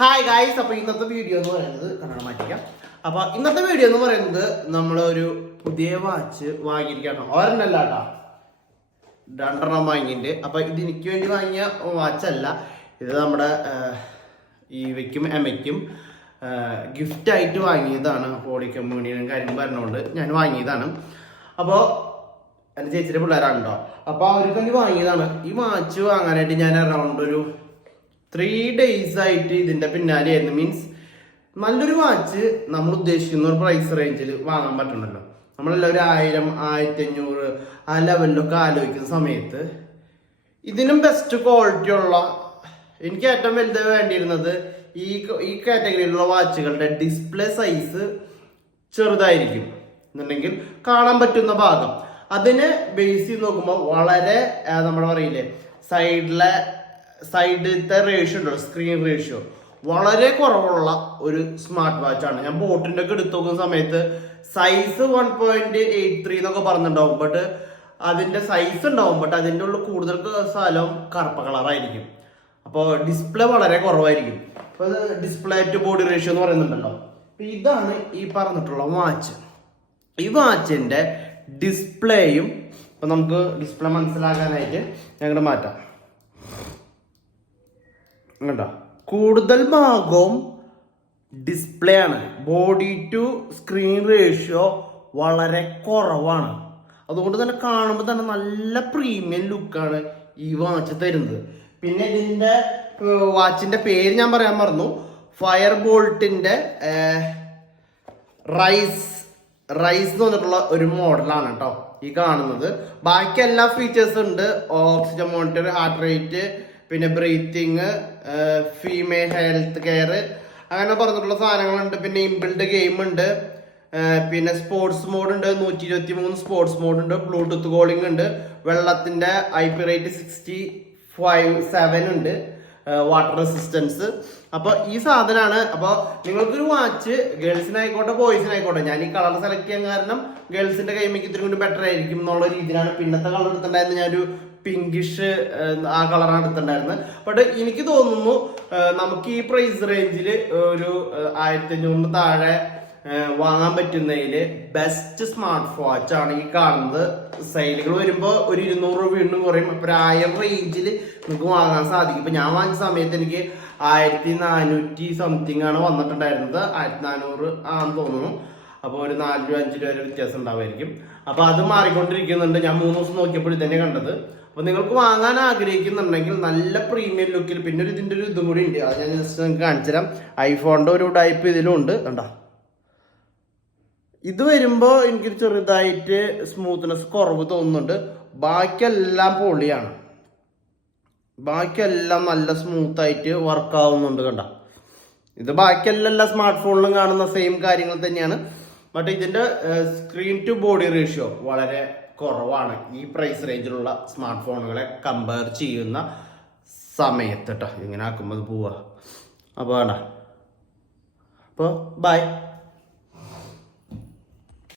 Hi guys, അപ്പോൾ ഇന്നത്തെ video എന്ന് പറയുന്നത് കണ്ണട മാറ്റിക്കാം. അപ്പോൾ ഇന്നത്തെ വീഡിയോ എന്ന് പറയുന്നത് നമ്മളൊരു പുതിയ വാച്ച് വാങ്ങിയിരിക്കണം. ഒരെണ്ണല്ല കേട്ടോ, രണ്ടെണ്ണം വാങ്ങിയിട്ടുണ്ട്. അപ്പോൾ ഇത് എനിക്ക് വേണ്ടി വാങ്ങിയ വാച്ചല്ല, ഇത് നമ്മുടെ ഈവയ്ക്കും എമ്മയ്ക്കും ഗിഫ്റ്റായിട്ട് വാങ്ങിയതാണ്. ഹോളി കമ്മ്യൂണിയനും കാര്യം പറഞ്ഞുകൊണ്ട് ഞാൻ വാങ്ങിയതാണ്. അപ്പോൾ എൻ്റെ ചേച്ചിയുടെ പിള്ളേരാണ് കേട്ടോ. അപ്പോൾ അവർക്ക് വേണ്ടി വാങ്ങിയതാണ്. ഈ വാച്ച് വാങ്ങാനായിട്ട് ഞാൻ അറൗണ്ട് ഒരു 3 days ആയിട്ട് ഇതിൻ്റെ പിന്നാലെയായിരുന്നു. മീൻസ് നല്ലൊരു വാച്ച് നമ്മൾ ഉദ്ദേശിക്കുന്ന ഒരു പ്രൈസ് റേഞ്ചിൽ വാങ്ങാൻ പറ്റണല്ലോ. നമ്മളെല്ലാം ഒരു 1000, 1500 ആ ലെവലിലൊക്കെ ആലോചിക്കുന്ന സമയത്ത് ഇതിനും ബെസ്റ്റ് ക്വാളിറ്റി ഉള്ള, എനിക്ക് ഏറ്റവും വലുത് വേണ്ടിയിരുന്നത് ഈ കാറ്റഗറിയിലുള്ള വാച്ചുകളുടെ ഡിസ്പ്ലേ സൈസ് ചെറുതായിരിക്കും എന്നുണ്ടെങ്കിൽ കാണാൻ പറ്റുന്ന ഭാഗം. അതിനെ ബേസ് ചെയ്ത് നോക്കുമ്പോൾ വളരെ നമ്മൾ പറയില്ലേ സൈഡിലത്തെ റേഷ്യോ ഉണ്ടല്ലോ, സ്ക്രീൻ റേഷ്യോ വളരെ കുറവുള്ള ഒരു സ്മാർട്ട് വാച്ചാണ്. ഞാൻ ബോട്ടിൻ്റെ ഒക്കെ എടുത്ത് നോക്കുന്ന സമയത്ത് സൈസ് 1.83 എന്നൊക്കെ പറഞ്ഞിട്ടുണ്ടാവും. ബട്ട് അതിൻ്റെ സൈസ് ഉണ്ടാവും, ബട്ട് അതിൻ്റെ ഉള്ളിൽ കൂടുതൽ സ്ഥലം കറുപ്പ കളറായിരിക്കും. അപ്പോൾ ഡിസ്പ്ലേ വളരെ കുറവായിരിക്കും. അപ്പോൾ അത് ഡിസ്പ്ലേ ടു ബോഡി റേഷ്യോ എന്ന് പറയുന്നുണ്ടല്ലോ. അപ്പോൾ ഇതാണ് ഈ പറഞ്ഞിട്ടുള്ള വാച്ച്. ഈ വാച്ചിൻ്റെ ഡിസ്പ്ലേയും ഇപ്പം നമുക്ക് ഡിസ്പ്ലേ മനസ്സിലാക്കാനായിട്ട് ഞങ്ങളുടെ മാറ്റാം. കേട്ടോ, കൂടുതൽ ഭാഗവും ഡിസ്പ്ലേ ആണ്. ബോഡി ടു സ്ക്രീൻ റേഷ്യോ വളരെ കുറവാണ്. അതുകൊണ്ട് തന്നെ കാണുമ്പോൾ തന്നെ നല്ല പ്രീമിയം ലുക്കാണ് ഈ വാച്ച് തരുന്നത്. പിന്നെ ഇതിൻ്റെ വാച്ചിൻ്റെ പേര് ഞാൻ പറയാൻ മറന്നു. ഫയർ ബോൾട്ടിൻ്റെ റൈസ് എന്ന് പറഞ്ഞിട്ടുള്ള ഒരു മോഡലാണ് കേട്ടോ ഈ കാണുന്നത്. ബാക്കി എല്ലാ ഫീച്ചേഴ്സും ഉണ്ട്. ഓക്സിജൻ മോണിറ്റർ, ഹാർട്ട് റേറ്റ്, പിന്നെ ബ്രീത്തിങ്, ഫീമെയിൽ ഹെൽത്ത് കെയർ, അങ്ങനെ പറഞ്ഞിട്ടുള്ള സാധനങ്ങളുണ്ട്. പിന്നെ ഇൻബിൽഡ് ഗെയിം ഉണ്ട്, പിന്നെ സ്പോർട്സ് മോഡ് ഉണ്ട്, 123 സ്പോർട്സ് മോഡ് ഉണ്ട്, ബ്ലൂടൂത്ത് കോളിംഗ് ഉണ്ട്, വെള്ളത്തിൻ്റെ IP റേറ്റ് 65.7 ഉണ്ട്, വാട്ടർ റെസിസ്റ്റൻസ്. അപ്പോൾ ഈ സാധനമാണ്. അപ്പോൾ നിങ്ങൾക്കൊരു വാച്ച് ഗേൾസിനായിക്കോട്ടെ ബോയ്സിനായിക്കോട്ടെ, ഞാൻ ഈ കളർ സെലക്ട് ചെയ്യാൻ കാരണം ഗേൾസിൻ്റെ കൈമയ്ക്ക് ഇത്തിരി കൂടി ബെറ്റർ ആയിരിക്കും എന്നുള്ള രീതിയിലാണ്. പിന്നത്തെ കളർ എടുത്തിട്ടുണ്ടായിരുന്നു ഞാനൊരു പിങ്കിഷ് ആ കളറാണ് എടുത്തിട്ടുണ്ടായിരുന്നത്. ബട്ട് എനിക്ക് തോന്നുന്നു നമുക്ക് ഈ പ്രൈസ് റേഞ്ചിൽ ഒരു 1500 താഴെ വാങ്ങാൻ പറ്റുന്നതിൽ ബെസ്റ്റ് സ്മാർട്ട് വാച്ചാണ് ഈ കാണുന്നത്. സെയിലുകൾ വരുമ്പോൾ ഒരു 200 വീണ്ടും കുറയും. അപ്പോൾ 1000 റേഞ്ചിൽ നമുക്ക് വാങ്ങാൻ സാധിക്കും. ഇപ്പം ഞാൻ വാങ്ങിയ സമയത്ത് എനിക്ക് 1400 സംതിങ് ആണ് വന്നിട്ടുണ്ടായിരുന്നത്. 1400 ആണെന്ന് തോന്നുന്നു. അപ്പോൾ ഒരു 4 രൂപ 5 രൂപ വരെ വ്യത്യാസം ഉണ്ടാവുമായിരിക്കും. അപ്പോൾ അത് മാറിക്കൊണ്ടിരിക്കുന്നുണ്ട്. ഞാൻ 3 ദിവസം നോക്കിയപ്പോൾ ഇതന്നെ കണ്ടത്. അപ്പോൾ നിങ്ങൾക്ക് വാങ്ങാൻ ആഗ്രഹിക്കുന്നുണ്ടെങ്കിൽ നല്ല പ്രീമിയം ലുക്കിൽ, പിന്നെ ഇതിൻ്റെ ഒരു ഇതും കൂടി ഉണ്ട്. അത് ഞാൻ ജസ്റ്റ് നിങ്ങൾക്ക് കാണിച്ചു തരാം. ഐഫോണിൻ്റെ ഒരു ടൈപ്പ് ഇതിലും ഉണ്ട്. കണ്ടോ, ഇത് വരുമ്പോൾ എനിക്കൊരു ചെറുതായിട്ട് സ്മൂത്ത്നെസ് കുറവ് തോന്നുന്നുണ്ട്. ബാക്കിയെല്ലാം പൊളിയാണ്. ബാക്കിയെല്ലാം നല്ല സ്മൂത്തായിട്ട് വർക്ക് ആവുന്നുണ്ട്. കണ്ട, ഇത് ബാക്കിയെല്ലാം സ്മാർട്ട് ഫോണിലും കാണുന്ന സെയിം കാര്യങ്ങൾ തന്നെയാണ്. ബട്ട് ഇതിൻ്റെ സ്ക്രീൻ ടു ബോഡി റേഷ്യോ വളരെ കുറവാണ് ഈ പ്രൈസ് റേഞ്ചിലുള്ള സ്മാർട്ട് ഫോണുകളെ കമ്പയർ ചെയ്യുന്ന സമയത്ത് കേട്ടോ. ഇങ്ങനെ ആക്കുമ്പോൾ പോവുക. അപ്പോൾ വേണ്ട. അപ്പോൾ ബൈ.